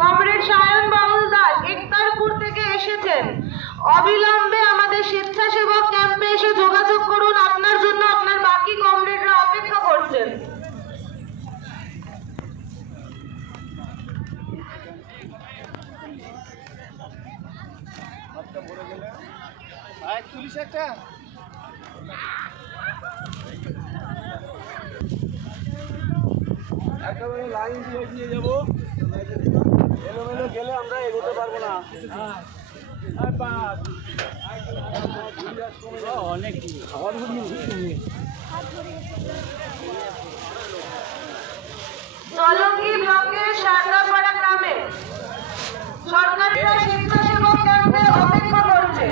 Comrade Sayan বাউল দাস একতারপুর থেকে এসেছেন। অবিলম্বে আমাদের স্বেচ্ছাসেবক ক্যাম্পে এসে যোগাযোগ করুন, আপনার জন্য আপনার বাকি কমরেডরা অপেক্ষা করছেন। পুলিশ একটা একেবারে লাইন দিয়ে এগিয়ে যাবো, এলোমেলো গেলে আমরা এগোতে পারবো না। অনেক জলঙ্গি ব্লকের সারদাপাড়া গ্রামে সরকারি স্বেচ্ছাসেবক ক্যাম্পে অপেক্ষা করছে।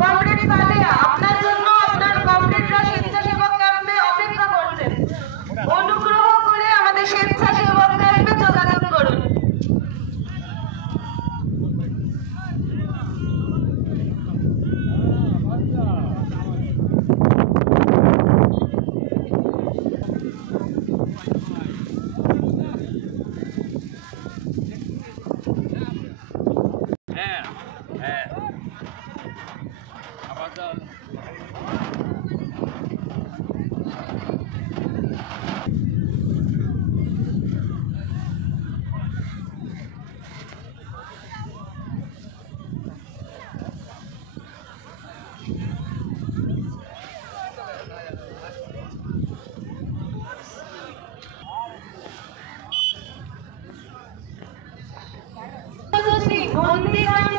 কমরেড সালেহা, আপনার জন্য আপনার কমরেডরা স্বেচ্ছাসেবক ক্যাম্পে অপেক্ষা করছেন। অনুগ্রহ করে আমাদের স্বেচ্ছাসেবক ক্যাম্পে যোগাযোগ করুন। নন্দীগ্রাম